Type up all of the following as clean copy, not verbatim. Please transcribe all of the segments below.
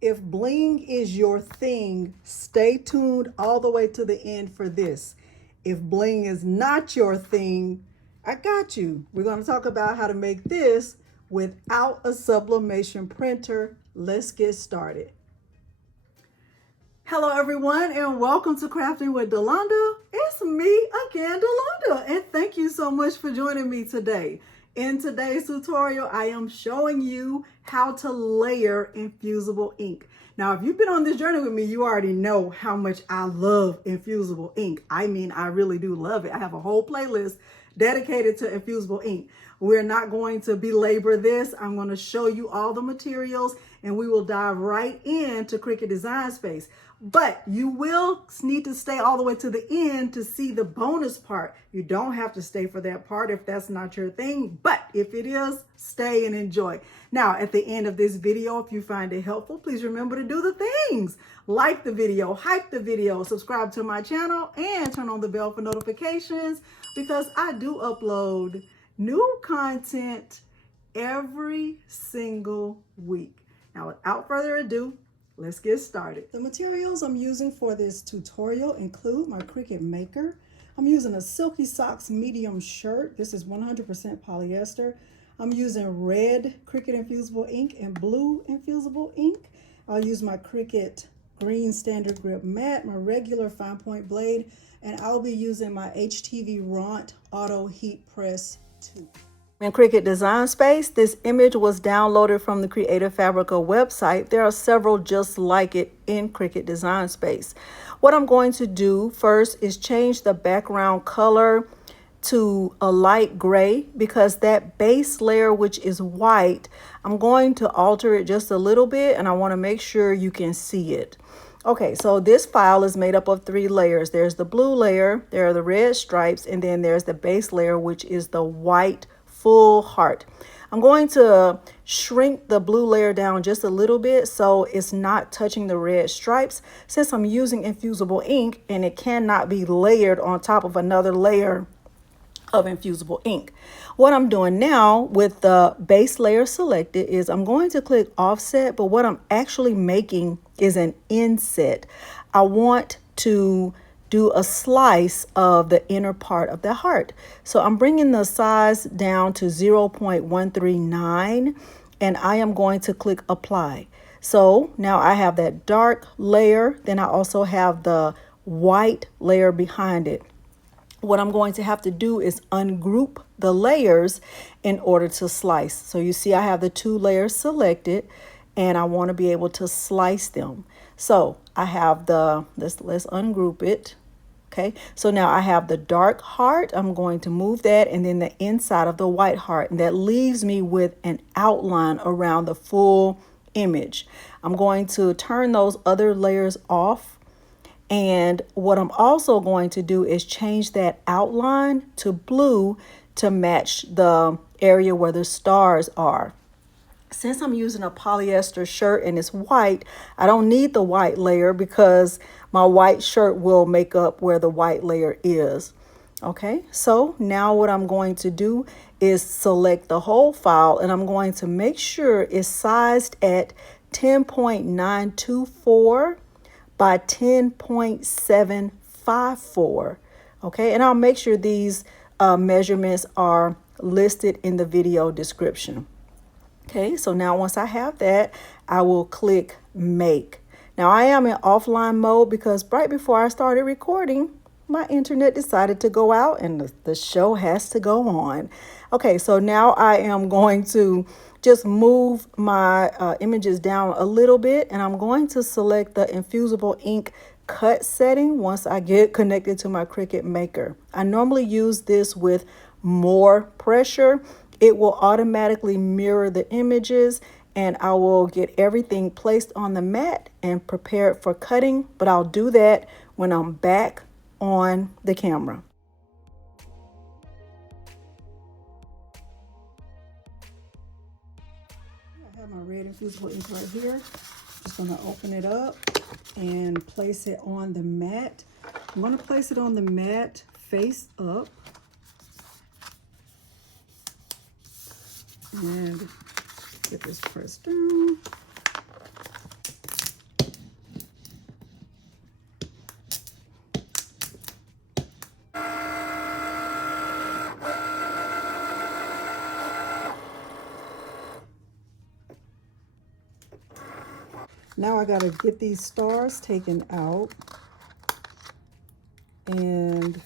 If bling is your thing, stay tuned all the way to the end for this. If bling is not your thing, I got you. We're going to talk about how to make this without a sublimation printer. Let's get started. Hello everyone and welcome to Crafting with Delonda. It's me again, Delonda, and thank you so much for joining me today. In today's tutorial, I am showing you how to layer infusible ink. Now, if you've been on this journey with me, you already know how much I love infusible ink. I mean, I really do love it. I have a whole playlist dedicated to infusible ink. We're not going to belabor this. I'm going to show you all the materials and we will dive right into Cricut Design Space. But you will need to stay all the way to the end to see the bonus part. You don't have to stay for that part if that's not your thing, but if it is, stay and enjoy. Now, at the end of this video, if you find it helpful, please remember to do the things. Like the video, hype the video, subscribe to my channel, and turn on the bell for notifications because I do upload new content every single week. Now, without further ado, let's get started. The materials I'm using for this tutorial include my Cricut Maker. I'm using a Silky Socks medium shirt. This is 100% polyester. I'm using red Cricut Infusible Ink and blue Infusible Ink. I'll use my Cricut green standard grip mat, my regular fine point blade, and I'll be using my HTV Ront Auto Heat Press 2. In Cricut Design Space, this image was downloaded from the Creative Fabrica website. There are several just like it in Cricut Design Space. What I'm going to do first is change the background color to a light gray because that base layer, which is white, I'm going to alter it just a little bit and I want to make sure you can see it. Okay, so this file is made up of 3 layers. There's the blue layer, there are the red stripes, and then there's the base layer, which is the white full heart. I'm going to shrink the blue layer down just a little bit so it's not touching the red stripes since I'm using infusible ink and it cannot be layered on top of another layer of infusible ink. What I'm doing now with the base layer selected is I'm going to click offset, but what I'm actually making is an inset. I want to do a slice of the inner part of the heart. So I'm bringing the size down to 0.139 and I am going to click apply. So now I have that dark layer, then I also have the white layer behind it. What I'm going to have to do is ungroup the layers in order to slice. So you see I have the 2 layers selected and I want to be able to slice them. So I have the, let's ungroup it. Okay, so now I have the dark heart. I'm going to move that and then the inside of the white heart. And that leaves me with an outline around the full image. I'm going to turn those other layers off. And what I'm also going to do is change that outline to blue to match the area where the stars are. Since I'm using a polyester shirt and it's white, I don't need the white layer because my white shirt will make up where the white layer is. Okay, so now what I'm going to do is select the whole file and I'm going to make sure it's sized at 10.924 by 10.754. Okay, and I'll make sure these measurements are listed in the video description. Okay, so now once I have that, I will click make. Now I am in offline mode because right before I started recording, my internet decided to go out and the show has to go on. Okay, so now I am going to just move my images down a little bit and I'm going to select the infusible ink cut setting once I get connected to my Cricut Maker. I normally use this with more pressure. It will automatically mirror the images and I will get everything placed on the mat and prepared for cutting, but I'll do that when I'm back on the camera. I have my red infusible ink right here. Just going to open it up and place it on the mat. I'm going to place it on the mat face up. And get this pressed down. Now I gotta get these stars taken out, and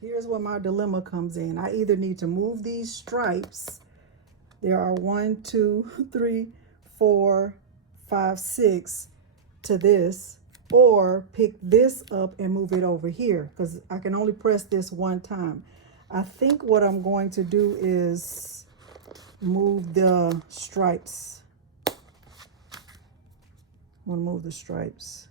here's where my dilemma comes in. I either need to move these stripes. There are 1, 2, 3, 4, 5, 6 to this, or pick this up and move it over here because I can only press this one time. I think what I'm going to do is move the stripes. I'm going to move the stripes.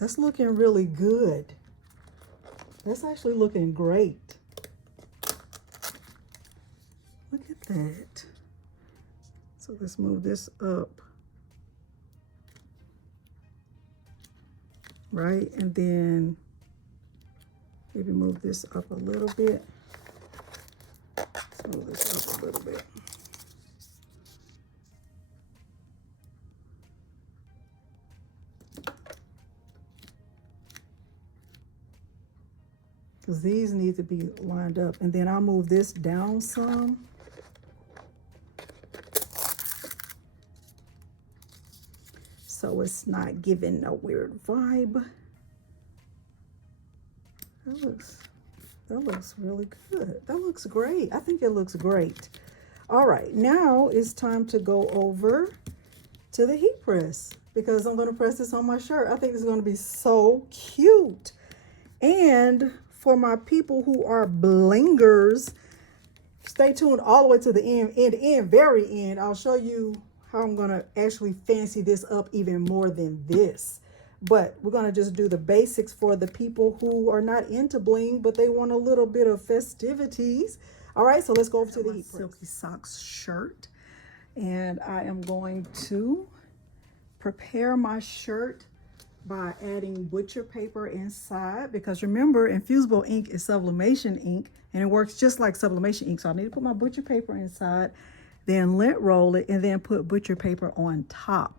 That's looking really good. That's actually looking great. Look at that. So let's move this up. Right, and then maybe move this up a little bit. Let's move this up a little bit. Because these need to be lined up. And then I'll move this down some. So it's not giving a weird vibe. That looks really good. That looks great. I think it looks great. All right, now it's time to go over to the heat press because I'm going to press this on my shirt. I think it's going to be so cute. And for my people who are blingers, stay tuned all the way to the end, very end. I'll show you how I'm going to actually fancy this up even more than this. But we're going to just do the basics for the people who are not into bling, but they want a little bit of festivities. All right, so let's go over to the heat press. Silky Socks shirt. And I am going to prepare my shirt by adding butcher paper inside, because remember, Infusible ink is sublimation ink and it works just like sublimation ink. So I need to put my butcher paper inside, then lint roll it, and then put butcher paper on top.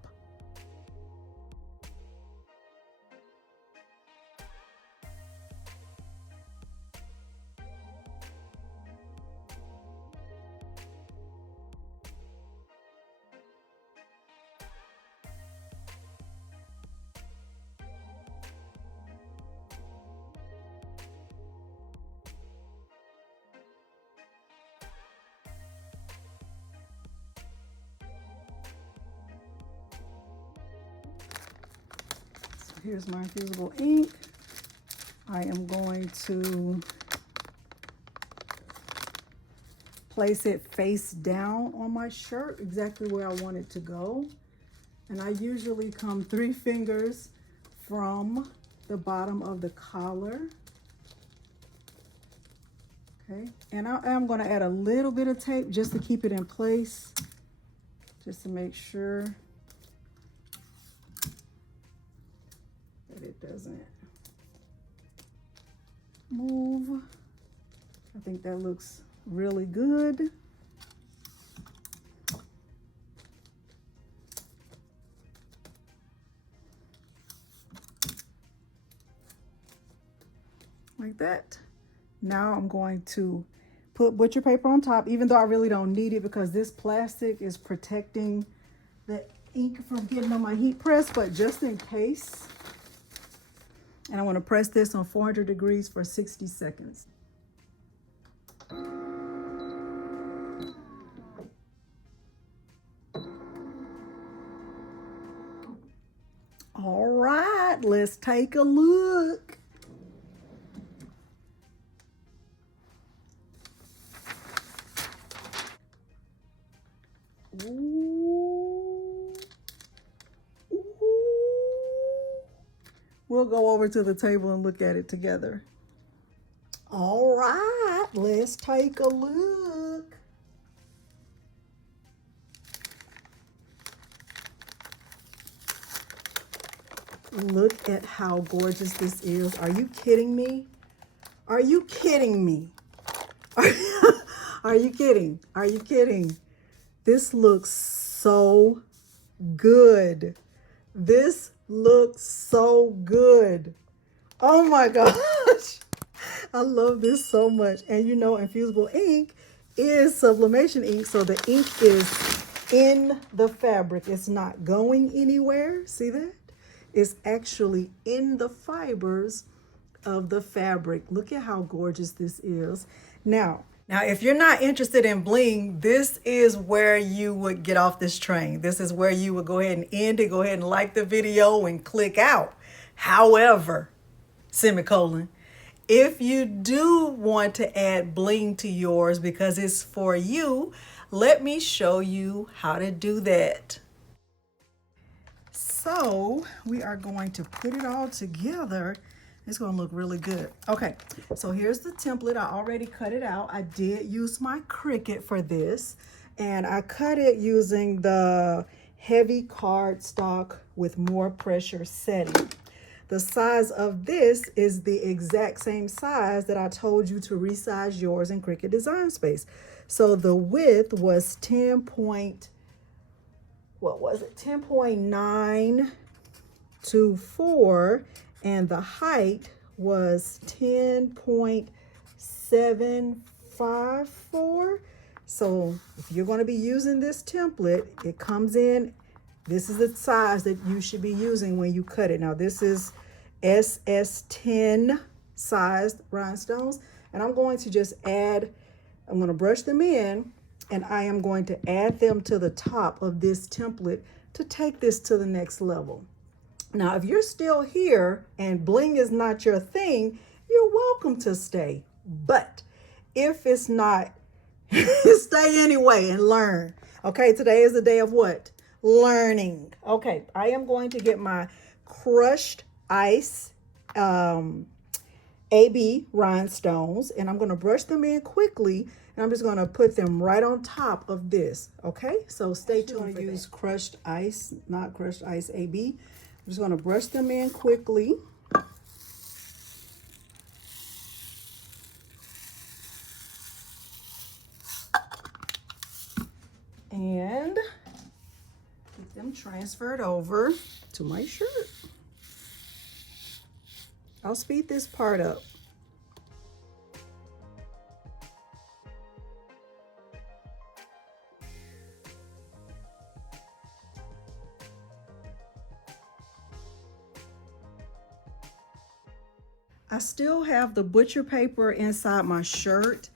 Here's my Infusible ink. I am going to place it face down on my shirt, exactly where I want it to go. And I usually come 3 fingers from the bottom of the collar. Okay, and I am going to add a little bit of tape just to keep it in place, just to make sure that it doesn't move. I think that looks really good. Like that. Now I'm going to put butcher paper on top, even though I really don't need it because this plastic is protecting the ink from getting on my heat press, but just in case. And I want to press this on 400 degrees for 60 seconds. All right, let's take a look. we'll go over to the table and look at it together. All right, let's take a look. Look at how gorgeous this is. Are you kidding me? Are you kidding me? Are you kidding? Are you kidding? This looks so good. This looks so good. Oh my gosh. I love this so much. And you know, infusible ink is sublimation ink, so the ink is in the fabric. It's not going anywhere. See that? It's actually in the fibers of the fabric. Look at how gorgeous this is. Now, if you're not interested in bling, this is where you would get off this train. This is where you would go ahead and end it. Go ahead and like the video and click out. However, semicolon, if you do want to add bling to yours because it's for you, let me show you how to do that. So we are going to put it all together. It's going to look really good. Okay, so here's the template. I already cut it out. I did use my Cricut for this, and I cut it using the heavy cardstock with more pressure setting. The size of this is the exact same size that I told you to resize yours in Cricut Design Space. So the width was 10.924, and the height was 10.754. So if you're going to be using this template, it comes in, this is the size that you should be using when you cut it. Now this is SS10 sized rhinestones, and I'm going to just add, I'm going to brush them in, and I am going to add them to the top of this template to take this to the next level. Now, if you're still here and bling is not your thing, you're welcome to stay. But if it's not, stay anyway and learn. Okay, today is the day of what? Learning. Okay, I am going to get my crushed ice AB rhinestones, and I'm going to brush them in quickly, and I'm just going to put them right on top of this. Okay, so stay tuned. I'm going to use crushed ice, not crushed ice AB. I'm just going to brush them in quickly. And get them transferred over to my shirt. I'll speed this part up. I still have the butcher paper inside my shirt,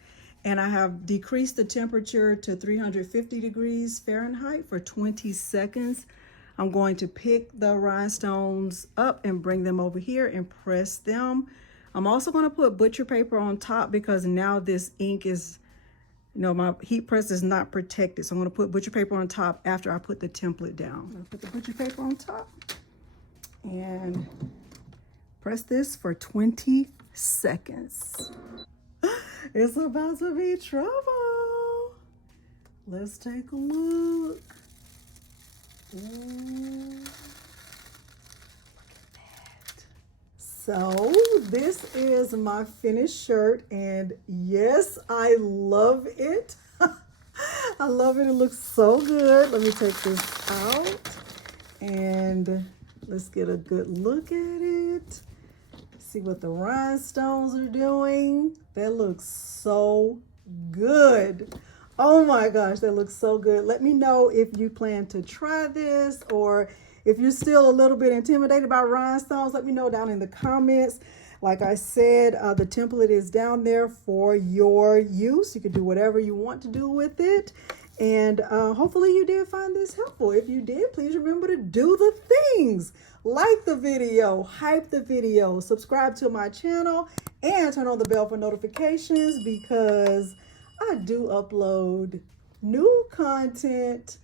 and I have decreased the temperature to 350 degrees Fahrenheit for 20 seconds. I'm going to pick the rhinestones up and bring them over here and press them. I'm also going to put butcher paper on top because now this ink is, my heat press is not protected. So I'm going to put butcher paper on top after I put the template down. I'm going to put the butcher paper on top and press this for 20 seconds. It's about to be trouble. Let's take a look. Ooh, look at that. So this is my finished shirt, and yes, I love it. I love it. It looks so good. Let me take this out and let's get a good look at it. See what the rhinestones are doing. That looks so good. Oh my gosh, that looks so good. Let me know if you plan to try this, or if you're still a little bit intimidated by rhinestones. Let me know down in the comments. Like I said, the template is down there for your use. You can do whatever you want to do with it. And hopefully you did find this helpful. If you did, please remember to do the things. Like the video, hype the video, subscribe to my channel, and turn on the bell for notifications because I do upload new content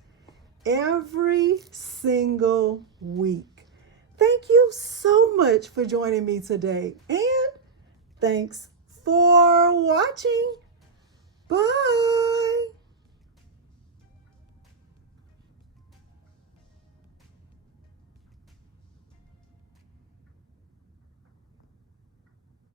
every single week. Thank you so much for joining me today, and thanks for watching. Bye.